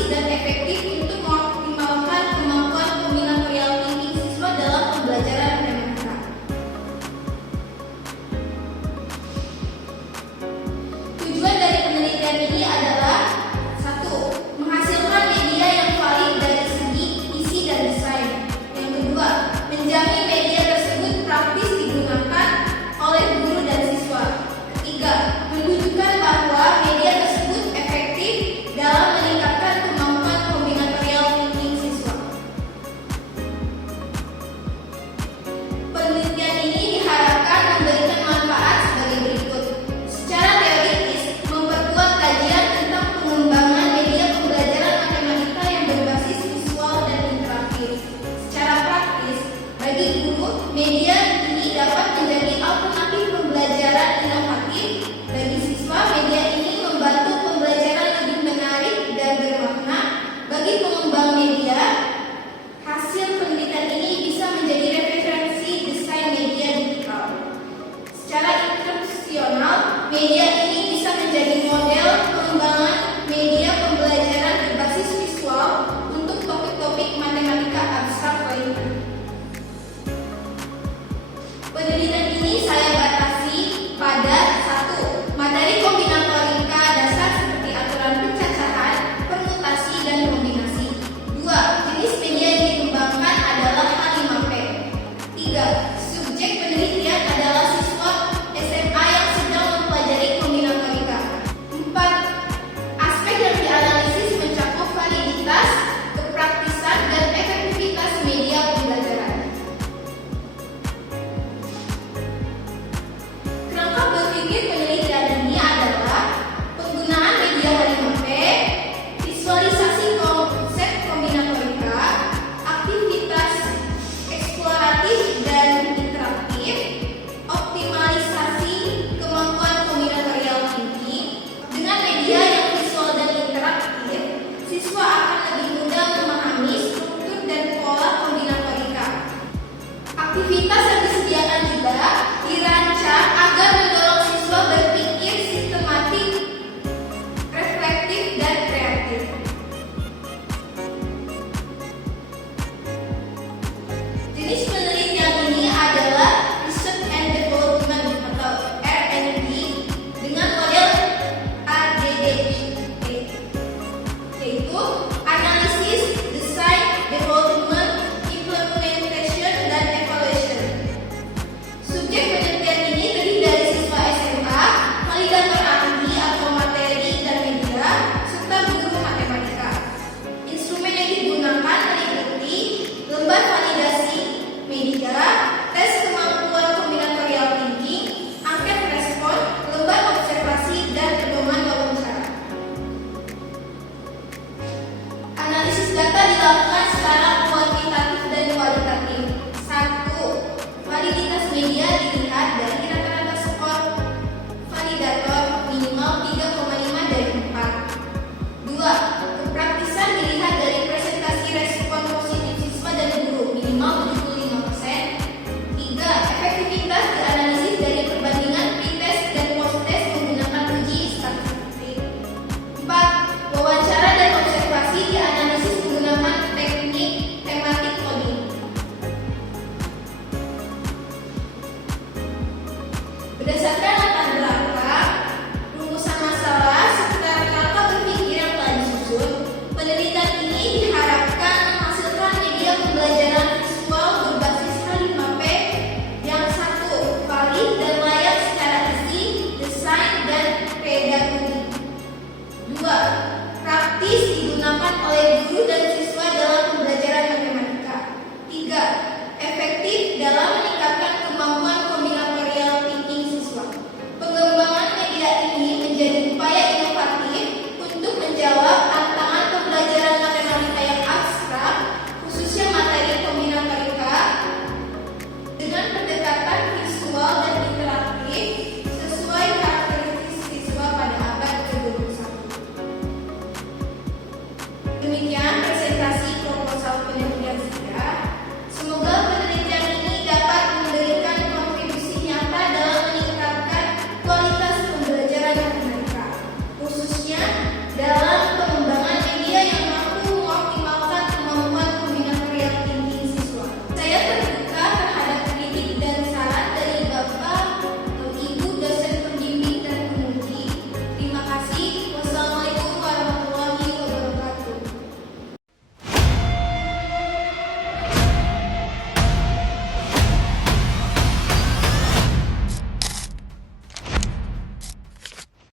sistematis dan efektif untuk mengoptimalkan kemampuan kombinatorial thinking siswa dalam pembelajaran matematika. Tujuan dari penelitian ini adalah: 1. Menghasilkan media yang valid dari segi isi dan desain. Yang kedua, menjamin media tersebut praktis digunakan oleh guru dan siswa. Ketiga, menunjukkan bahwa media tersebut efektif dalam meningkatkan kemampuan kombinatorial thinking siswa. Penelitian ini diharapkan memberikan manfaat sebagai berikut. Secara teoritis, memperkuat kajian tentang pengembangan media pembelajaran matematika yang berbasis visual dan interaktif. Secara praktis, bagi guru, media ini dapat menjadi alternatif pembelajaran inovatif. Bagi siswa, media ini membantu pembelajaran lebih menarik dan bermakna. Bagi pengembang media, hasil penelitian ini bisa menjadi referensi desain media digital. Secara instruksional, media ini bisa menjadi model pengembangan media pembelajaran berbasis visual untuk topik-topik matematika abstrak lainnya. Penelitian